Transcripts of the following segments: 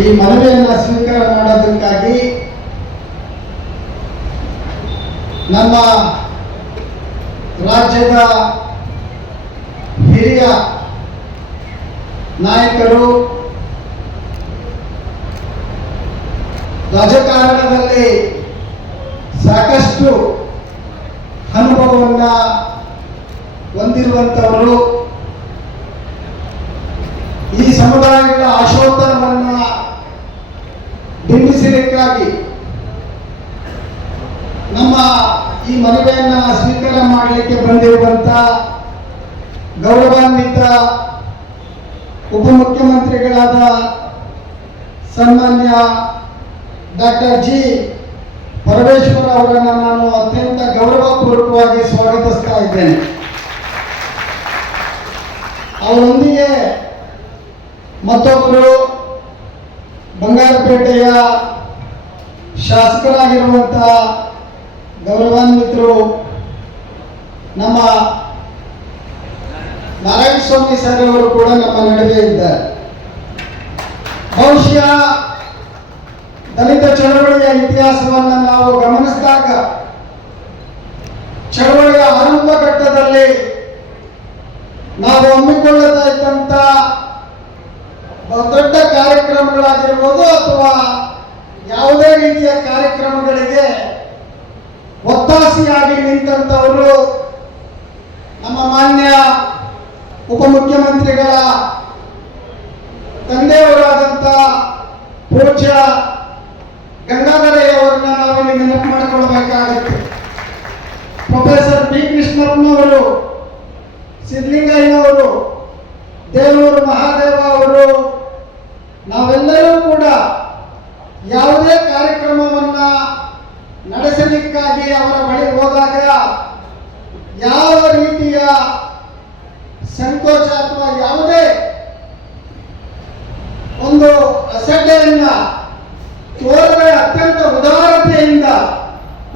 ಈ ಮನವಿಯನ್ನು ಸ್ವೀಕಾರ ಮಾಡೋದಕ್ಕಾಗಿ ನಮ್ಮ ರಾಜ್ಯದ ಹಿರಿಯ ನಾಯಕರು, ರಾಜಕಾರಣದಲ್ಲಿ ಸಾಕಷ್ಟು ಅನುಭವವನ್ನು ಹೊಂದಿರುವಂಥವರು, ಈ ಸಮುದಾಯಗಳ ಆಶೋತ್ತರವನ್ನು ಬಿಂಬಿಸಲಿಕ್ಕಾಗಿ ನಮ್ಮ ಈ ಮನವಿಯನ್ನು ಸ್ವೀಕಾರ ಮಾಡಲಿಕ್ಕೆ ಬಂದಿರುವಂಥ ಗೌರವಾನ್ವಿತ ಉಪಮುಖ್ಯಮಂತ್ರಿಗಳಾದ ಸನ್ಮಾನ್ಯ ಡಾಕ್ಟರ್ ಜಿ ಪರಮೇಶ್ವರ್ ಅವರನ್ನು ನಾನು ಅತ್ಯಂತ ಗೌರವಪೂರ್ವಕವಾಗಿ ಸ್ವಾಗತಿಸ್ತಾ ಇದ್ದೇನೆ. ಅವರೊಂದಿಗೆ ಮತ್ತೊಬ್ಬರು ಬಂಗಾರಪೇಟೆಯ ಶಾಸಕರಾಗಿರುವಂಥ ಗೌರವಾನ್ವಿತರು ನಮ್ಮ ನಾರಾಯಣ ಸ್ವಾಮಿ ಸರ್ ಅವರು ಕೂಡ ನಮ್ಮ ನಡುವೆ ಇದ್ದಾರೆ. ಬಹುಶಃ ದಲಿತ ಚಳವಳಿಯ ಇತಿಹಾಸವನ್ನು ನಾವು ಗಮನಿಸಿದಾಗ ಚಳವಳಿಯ ಆರಂಭ ಘಟ್ಟದಲ್ಲಿ ನಾವು ಹಮ್ಮಿಕೊಳ್ಳತಾ ಇದ್ದಂಥ ದೊಡ್ಡ ಕಾರ್ಯಕ್ರಮಗಳಾಗಿರ್ಬೋದು ಅಥವಾ ಯಾವುದೇ ರೀತಿಯ ಕಾರ್ಯಕ್ರಮಗಳಿಗೆ ಒತ್ತಾಸೆಯಾಗಿ ನಿಂತಂಥವರು ನಮ್ಮ ಮಾನ್ಯ ಉಪಮುಖ್ಯಮಂತ್ರಿಗಳ ತಂದೆಯವರಾದಂಥ ಪೂಜ್ಯ ಗಂಗಾಧರಯ್ಯವರನ್ನ ನಾವಿಲ್ಲಿ ನೆನಪು ಮಾಡಿಕೊಳ್ಬೇಕಾಗುತ್ತೆ. ಪ್ರೊಫೆಸರ್ ಬಿ ಕೃಷ್ಣಪ್ಪನವರು, ಸಿದ್ಧಲಿಂಗಯ್ಯನವರು, ದೇವೂರು ಮಹಾದೇವ ಅವರು, ನಾವೆಲ್ಲರೂ ಕೂಡ ಯಾವುದೇ ಕಾರ್ಯಕ್ರಮವನ್ನ ನಡೆಸಲಿಕ್ಕಾಗಿ ಅವರ ಬಳಿ ಹೋದಾಗ ಯಾವ ರೀತಿಯ ಸಂಕೋಚ ಅಥವಾ ಯಾವುದೇ ಒಂದು ಅಸಡ್ಡೆಯನ್ನ ತೋರದೆ ಅತ್ಯಂತ ಉದಾರತೆಯಿಂದ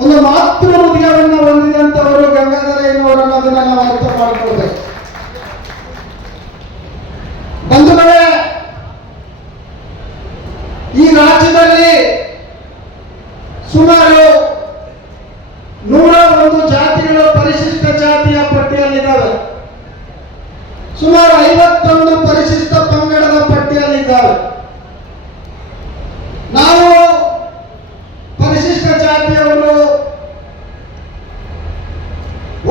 ಒಂದು ಮಾತೃ ಹೃದಯವನ್ನು ಹೊಂದಿದಂಥವರು ಗಂಗಾಧರಯ್ಯನವರನ್ನು ಅದನ್ನು ನಾವು ಅರ್ಥ ಮಾಡಿಕೊಳ್ಬೇಕು. ಬಂಧುಗಳೇ, ಈ ರಾಜ್ಯದಲ್ಲಿ ಸುಮಾರು 101 ಜಾತಿಗಳು ಪರಿಶಿಷ್ಟ ಜಾತಿಯ ಪಟ್ಟಿಯಲ್ಲಿದ್ದಾವೆ. ಸುಮಾರು 51 ಪರಿಶಿಷ್ಟ ಪಂಗಡದ ಪಟ್ಟಿಯಲ್ಲಿದ್ದಾವೆ. ನಾವು ಪರಿಶಿಷ್ಟ ಜಾತಿಯವರು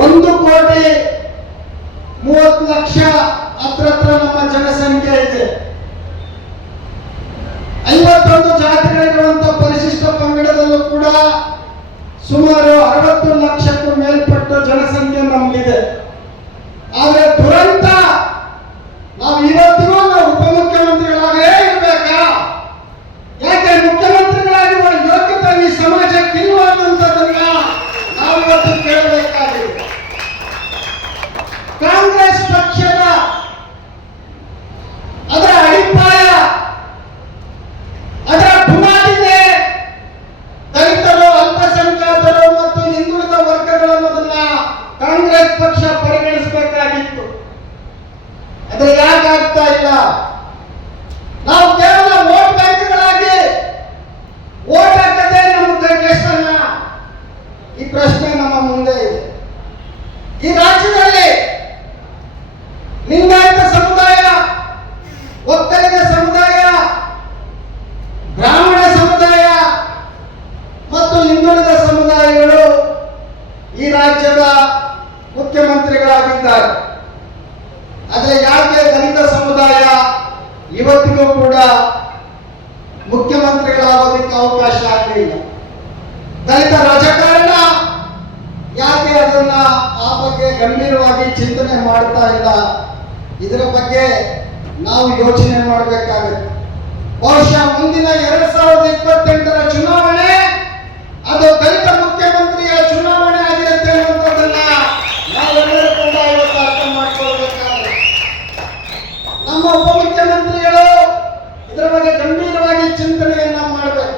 1,30,00,000 ಹತ್ರ ನಮ್ಮ ಜನಸಂಖ್ಯೆ ಇದೆ. 51 ಜಾತಿಗಳಿರುವಂತ ಪರಿಶಿಷ್ಟ ಪಂಗಡದಲ್ಲೂ ಕೂಡ ಸುಮಾರು 60 ಲಕ್ಷಕ್ಕೂ ಮೇಲ್ಪಟ್ಟ ಜನಸಂಖ್ಯೆ ನಮಗಿದೆ. ಆದರೆ ದುರಂತ, ನಾವು ಇವತ್ತಿಗೂ ಉಪಮುಖ್ಯಮಂತ್ರಿಗಳಾಗೇ ಇರಬೇಕಾ? ಯಾಕೆ ಮುಖ್ಯಮಂತ್ರಿಗಳಾಗಿರುವ ಯೋಗ್ಯತೆ ಈ ಸಮಾಜಕ್ಕಿಲ್ಲ ಅನ್ನುವಂಥದ್ದನ್ನ ನಾವು ಇವತ್ತು ಕೇಳಬೇಕಾಗಿದೆ. ಕಾಂಗ್ರೆಸ್ ಪಕ್ಷದ ಅದರ ಅಡಿಪಾಯ, ಅದರ ಬುನಾದಿಗೆ ದಲಿತರು, ಅಲ್ಪಸಂಖ್ಯಾತರು ಮತ್ತು ಹಿಂದುಳಿದ ವರ್ಗಗಳು ಅನ್ನೋದನ್ನ ಕಾಂಗ್ರೆಸ್ ಪಕ್ಷ ಪರಿಗಣಿಸಬೇಕಾಗಿತ್ತು. ಅದು ಯಾಕಾಗ್ತಾ ಇಲ್ಲ? ನಾವು ಕೇವಲ ವೋಟ್ ಬ್ಯಾಂಕ್ಗಳಾಗಿ ವೋಟ್ ಹಾಕದೆ ನಮ್ಮ ಕೈಗೆಷ್ಟನ್ನ? ಈ ಪ್ರಶ್ನೆ ನಮ್ಮ ಮುಂದೆ ಇದೆ. ಈ ರಾಜ್ಯದಲ್ಲಿ ಲಿಂಗಾಯತ ಸಮುದಾಯ, ಒಕ್ಕಲಿಗ ಸಮುದಾಯ, ಬ್ರಾಹ್ಮಣ ಸಮುದಾಯ ಮತ್ತು ಹಿಂದುಳಿದ ಸಮುದಾಯಗಳು ಈ ರಾಜ್ಯದ ಮುಖ್ಯಮಂತ್ರಿಗಳಾಗಿದ್ದಾರೆ. ಆದರೆ ಯಾಕೆ ದಲಿತ ಸಮುದಾಯ ಇವತ್ತಿಗೂ ಕೂಡ ಮುಖ್ಯಮಂತ್ರಿಗಳಾಗೋದಕ್ಕೆ ಅವಕಾಶ ಆಗಲಿಲ್ಲ? ದಲಿತ ರಾಜಕಾರಣ ಯಾಕೆ ಅದನ್ನ ಆ ಬಗ್ಗೆ ಗಂಭೀರವಾಗಿ ಚಿಂತನೆ ಮಾಡ್ತಾ ಇಲ್ಲ? ಇದರ ಬಗ್ಗೆ ನಾವು ಯೋಚನೆ ಮಾಡಬೇಕಾಗುತ್ತೆ. ಬಹುಶಃ ಮುಂದಿನ 2028ರ ಚುನಾವಣೆ ಅದು ದಲಿತ ಮುಖ್ಯಮಂತ್ರಿಯ ಚುನಾವಣೆ ಆಗಿರುತ್ತೆ ಅನ್ನೋದನ್ನ ನಾವೆಲ್ಲರೂ ಕೂಡ ಇವತ್ತು ಅರ್ಥ ಮಾಡಿಕೊಳ್ಬೇಕಾಗುತ್ತೆ. ನಮ್ಮ ಉಪಮುಖ್ಯಮಂತ್ರಿಗಳು ಇದರ ಬಗ್ಗೆ ಗಂಭೀರವಾಗಿ ಚಿಂತನೆಯನ್ನ ಮಾಡಬೇಕು.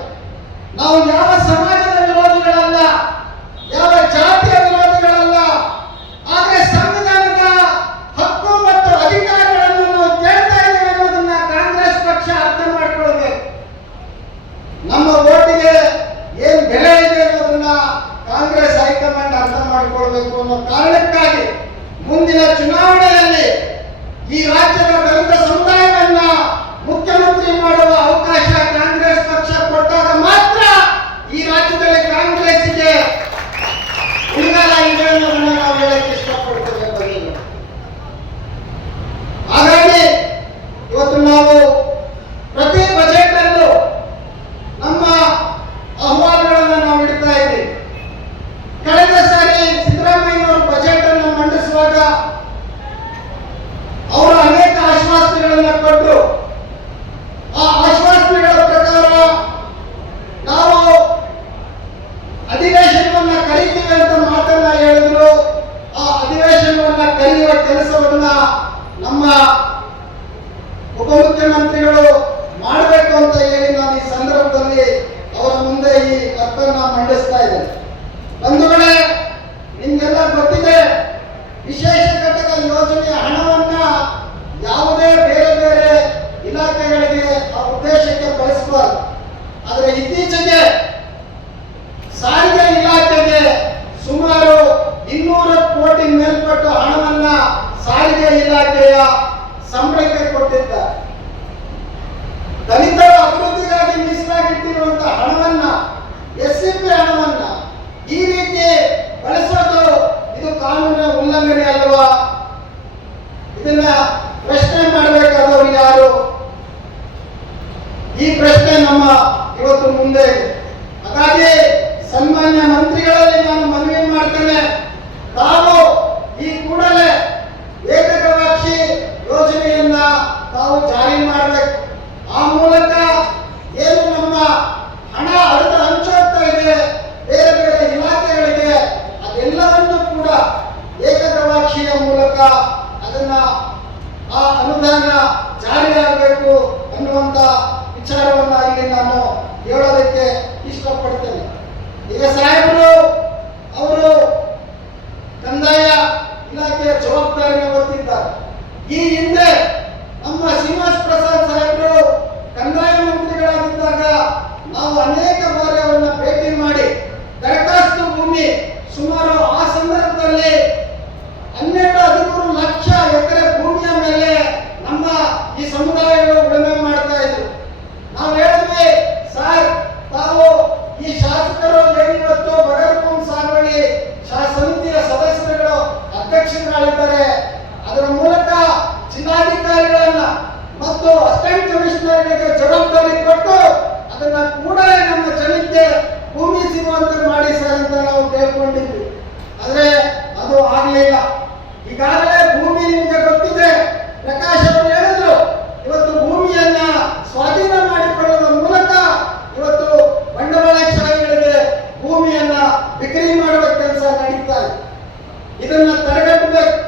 ನಾವು ಯಾವ ಸಮಾಜದ ವಿರೋಧಿಗಳಲ್ಲ, ಯಾವ ಜಾತಿಯ ವಿರೋಧಿಗಳಲ್ಲ. ಆದರೆ ಸಂವಿಧಾನದ ಹಕ್ಕು ಮತ್ತು ಅಧಿಕಾರಗಳನ್ನು ನಾವು ಕೇಳ್ತಾ ಇದ್ದೇವೆ ಅನ್ನೋದನ್ನ ಕಾಂಗ್ರೆಸ್ ಪಕ್ಷ ಅರ್ಥ ಮಾಡ್ಕೊಳ್ಬೇಕು. ಮುಂದಿನ ಚುನಾವಣೆಯಲ್ಲಿ ಈ ರಾಜ್ಯದ ದಲಿತ ಸಮುದಾಯವನ್ನ ಮುಖ್ಯಮಂತ್ರಿ ಮಾಡುವ ಅವಕಾಶ ಕಾಂಗ್ರೆಸ್ ಪಕ್ಷ ಕೊಟ್ಟಾಗ ಮಾತ್ರ ಈ ರಾಜ್ಯದಲ್ಲಿ ಕಾಂಗ್ರೆಸ್ಗೆ ಉಳಿಗಾಲ ಇದೆ ಅನ್ನೋದನ್ನ ನಾವು ಹೇಳಕ್ಕೆ ಇಷ್ಟಪಡ್ತೇವೆ ಬನ್ನಿ. ಹಾಗಾಗಿ ಇವತ್ತು ನಾವು ಪ್ರತಿ ಬಜೆಟ್ ಅಲ್ಲೂ ನಮ್ಮ ಅಹವಾಲುಗಳನ್ನು ನಾವು ಇಡ್ತಾ ಇದ್ದೀವಿ. ಕಳೆದ ಸಾರಿ ಸಿದ್ದರಾಮಯ್ಯನವರು ಬಜೆಟ್ ಅನ್ನು ಮಂಡಿಸುವಾಗ ಅವರು ಅನೇಕ ಆಶ್ವಾಸನೆಗಳನ್ನು ಕೊಟ್ಟರು. ಆ ಆಶ್ವಾಸನೆಗಳ ಪ್ರಕಾರ ನಾವು ಅಧಿವೇಶನವನ್ನ ಕರೀತೀವಿ ಅಂತ ಮಾತನ್ನ ಹೇಳಿದ್ರು. ಆ ಅಧಿವೇಶನವನ್ನ ಕರೆಯುವ ಕೆಲಸವನ್ನ ನಮ್ಮ ಉಪಮುಖ್ಯಮಂತ್ರಿಗಳು ಮಾಡಬೇಕು ಅಂತ ಹೇಳಿ ನಾನು ಈ ಸಂದರ್ಭದಲ್ಲಿ ಅವರ ಮುಂದೆ ಈ ಅರ್ಪನ್ನ ಮಂಡಿಸ್ತಾ ಇದ್ದೇನೆ. ಬಂಧುಗಳೇ, ನಿಮ್ಗೆಲ್ಲ ಗೊತ್ತಿದೆ, ವಿಶೇಷ ಘಟಕ ಯೋಜನೆಯ ಹಣವನ್ನ ಯಾವುದೇ ಬೇರೆ ಬೇರೆ ಇಲಾಖೆಗಳಿಗೆ ಆ ಉದ್ದೇಶಕ್ಕೆ ಬಳಸಬಾರದು. ಆದರೆ ಇತ್ತೀಚೆಗೆ ಸಾರಿಗೆ ಇಲಾಖೆಗೆ ಸುಮಾರು 200 ಕೋಟಿ ಮೇಲ್ಪಟ್ಟು ಹಣವನ್ನ ಸಾರಿಗೆ ಇಲಾಖೆಯ ಸಂಬಳಕ್ಕೆ ಕೊಟ್ಟಿದ್ದಾರೆ. ದಲಿತರ ಅಭಿವೃದ್ಧಿಗಾಗಿ ಮೀಸಲಾಗಿಟ್ಟಿರುವಂತಹ ಹಣವನ್ನ, SCP ಹಣವನ್ನ ಈ ರೀತಿ ಬಳಸೋದು ಇದು ಕಾನೂನಿನ ಉಲ್ಲಂಘನೆ ಅಲ್ವಾ? ಇದನ್ನ ಪ್ರಶ್ನೆ ಮಾಡಬೇಕಾದವರು ಯಾರು? ಈ ಪ್ರಶ್ನೆ ನಮ್ಮ ಇವತ್ತು ಮುಂದೆ ಇದೆ. ಹಾಗಾಗಿ ಸನ್ಮಾನ್ಯ ಮಂತ್ರಿಗಳಲ್ಲಿ ನಾನು ಮನವಿ ಮಾಡ್ತೇನೆ, ತಾವು ಈ ಕೂಡಲೇ ಏಕಗವಾಕ್ಷಿ ಯೋಜನೆಯನ್ನ ತಾವು ಜಾರಿ ಮಾಡಬೇಕು. ಆ ಮೂಲಕ ಏನು ನಮ್ಮ ಹಣ ಅರ್ಧ ಹಂಚೋಗ್ತಾ ಇದೆ ಬೇರೆ ಬೇರೆ ಇಲಾಖೆಗಳಿಗೆ, ಅದೆಲ್ಲವನ್ನು ಕೂಡ ಏಕಗವಾಕ್ಷಿಯ ಮೂಲಕ ಅದನ್ನ ಆ ಅನುದಾನ ಜಾರಿಯಾಗಬೇಕು ಅನ್ನುವಂತ ವಿಚಾರವನ್ನ ಇಲ್ಲಿ ನಾನು ಹೇಳೋದಕ್ಕೆ ಇಷ್ಟಪಡ್ತೇನೆ. ಈಗ ಸಾಹೇಬರು ಅವರು ಕಂದಾಯ ಇಲಾಖೆಯ ಜವಾಬ್ದಾರಿಯನ್ನು ಹೊತ್ತಿದ್ದಾರೆ. ಈ ಹಿಂದೆ ನಮ್ಮ ಶ್ರೀನಿವಾಸ್ ಪ್ರಸಾದ್ ಸಾಹೇಬರು ಕಂದಾಯ ಮಂತ್ರಿಗಳಾಗಿದ್ದಾಗ ನಾವು ಅನೇಕ ಬಾರಿ ಅವರನ್ನ ಭೇಟಿ ಮಾಡಿ ದರಖಾಸ್ತು ಭೂಮಿ ಸುಮಾರು ಆ ಸಂದರ್ಭದಲ್ಲಿ 12-13 ಲಕ್ಷ ಎಕರೆ ಭೂಮಿಯ ಮೇಲೆ ನಮ್ಮ ಈ ಸಮುದಾಯಗಳು ಉಳುಮೆ ಮಾಡ್ತಾ ಇದ್ರು. ನಾವು ಹೇಳಿದ್ವಿ, ಸರ್ ತಾವು ಈ ಶಾಸಕರು ಏನಿವತ್ತು ಬಗರ್ಭೂಮಿ ಸಾಗುವಳಿ ಸಮಿತಿಯ ಸದಸ್ಯರುಗಳು ಅಧ್ಯಕ್ಷರುಗಳಿದ್ದಾರೆ, ಅದರ ಮೂಲಕ ಜಿಲ್ಲಾಧಿಕಾರಿಗಳನ್ನ ಮತ್ತು ಅಸಿಸ್ಟೆಂಟ್ ಕಮಿಷನರ್ಗಳಿಗೆ ಜವಾಬ್ದಾರಿ ಕೊಟ್ಟು ಅದನ್ನ ಕೂಡಲೇ ನಮ್ಮ ಜನಕ್ಕೆ ಭೂಮಿ ಸಿಗುವಂತೆ ಮಾಡಿ ಸರ್ ಅಂತ ನಾವು ಕೇಳ್ಕೊಂಡಿದ್ವಿ. ಆದ್ರೆ ಅದು ಆಗ್ಲಿಲ್ಲ. ಈಗಾಗಲೇ ಭೂಮಿ ನಿಮಗೆ ಗೊತ್ತಿದೆ, ಪ್ರಕಾಶ್ ಅವರು ಹೇಳಿದ್ರು, ಇವತ್ತು ಭೂಮಿಯನ್ನ ಸ್ವಾಧೀನ ಮಾಡಿಕೊಳ್ಳುವ ಮೂಲಕ ಇವತ್ತು ಬಂಡವಾಳಶಾಹಿಗಳಿಗೆ ಭೂಮಿಯನ್ನ ಬಿಕ್ರಿ ಮಾಡುವ ಕೆಲಸ ನಡೀತಾ ಇದೆ. ಇದನ್ನ ತಡೆಗಟ್ಟಬೇಕು.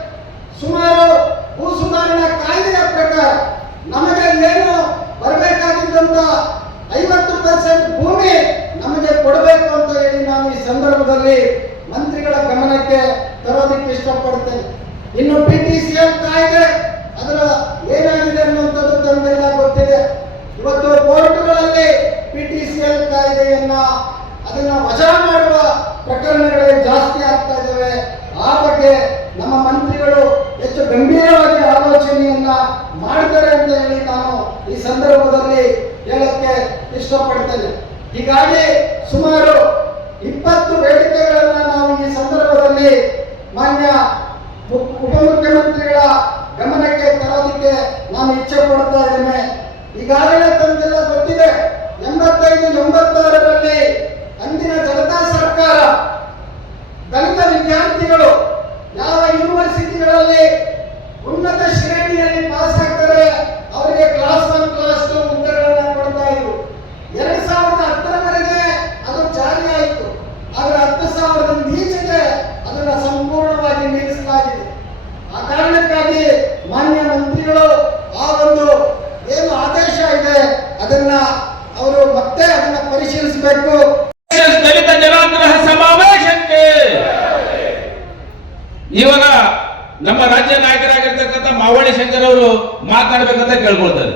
ಸುಮಾರು ಭೂ ಸುಧಾರಣಾ ಕಾಯ್ದೆಯ ಪ್ರಕಾರ ನಮಗೆ ಏನು ಬರಬೇಕಾಗಿದ್ದಂತ 50% ಭೂಮಿ ನಮಗೆ ಕೊಡಬೇಕು ಅಂತ ಹೇಳಿ ನಾನು ಈ ಸಂದರ್ಭದಲ್ಲಿ ಮಂತ್ರಿಗಳ ಗಮನಕ್ಕೆ ತರೋದಕ್ಕೆ ಇಷ್ಟಪಡ್ತೇನೆ. ಇನ್ನು PTCL ಕಾಯ್ದೆ ಅದರ ಏನಾಗಿದೆ ಅನ್ನುವಂಥದ್ದು ತಮಗೆಲ್ಲ ಗೊತ್ತಿದೆ. ಇವತ್ತು ಕೋರ್ಟ್ಗಳಲ್ಲಿ PTCL ಕಾಯ್ದೆಯನ್ನ ಅದನ್ನ ವಜಾ ಮಾಡುವ ಪ್ರಕರಣಗಳೇ ಜಾಸ್ತಿ ಆಗ್ತಾ ಇದ್ದಾವೆ. ಆ ಬಗ್ಗೆ ನಮ್ಮ ಮಂತ್ರಿಗಳು ಹೆಚ್ಚು ಗಂಭೀರವಾಗಿ ಆಲೋಚನೆಯನ್ನ ಮಾಡ್ತಾರೆ ಅಂತ ಹೇಳಿ ನಾನು ಈ ಸಂದರ್ಭದಲ್ಲಿ ಹೇಳಕ್ಕೆ ಇಷ್ಟಪಡ್ತೇನೆ. ಹೀಗಾಗಿ ಸುಮಾರು 20 ಬೇಡಿಕೆಗಳನ್ನ ನಾವು ಈ ಸಂದರ್ಭದಲ್ಲಿ ಮಾನ್ಯ ಉಪಮುಖ್ಯಮಂತ್ರಿಗಳ ಗಮನಕ್ಕೆ ತರೋದಕ್ಕೆ ನಾನು ಇಚ್ಛೆ ಪಡ್ತಾ ಇದ್ದೇನೆ. ಈಗಾಗಲೇ ತಮಗೆಲ್ಲ ಗೊತ್ತಿದೆ, 85-86ರಲ್ಲಿ ಅಂದಿನ ಜನತಾ ಸರ್ಕಾರ ದಲಿತ ವಿದ್ಯಾರ್ಥಿಗಳು ಯಾವ ಯೂನಿವರ್ಸಿಟಿಗಳಲ್ಲಿ ಉನ್ನತ ಶ್ರೇಣಿಯಲ್ಲಿ ಪಾಸ್ ಆಗ್ತಾರೆ ಅವರಿಗೆ ಕ್ಲಾಸ್ 1 ಕ್ಲಾಸ್ 2 ಹುದ್ದೆಗಳನ್ನು ಕೊಡ್ತಾ ಇದ್ರು. 2010ರವರೆಗೆ ಅದು ಜಾರಿ ಆಯಿತು. ಆದರೆ 10,000ದಿಂದ ಈಚೆಗೆ ಅದನ್ನ ಸಂಪೂರ್ಣವಾಗಿ ನಿಲ್ಲಿಸಲಾಗಿದೆ. ಆ ಕಾರಣಕ್ಕಾಗಿ ಮಾನ್ಯ ಮಂತ್ರಿಗಳು ಆ ಒಂದು ಏನು ಆದೇಶ ಇದೆ ಅದನ್ನ ಅವರು ಮತ್ತೆ ಅದನ್ನ ಪರಿಶೀಲಿಸಬೇಕು. ದಲಿತ ಜನಾಗ್ರಹ ಸಮಾವೇಶಕ್ಕೆ ಇವಾಗ ನಮ್ಮ ರಾಜ್ಯ ನಾಯಕರಾಗಿರ್ತಕ್ಕಂಥ ಮಾವಳಿ ಶಂಕರ್ ಅವರು ಮಾತನಾಡಬೇಕಂತ ಕೇಳ್ಕೊಳ್ತಾರೆ.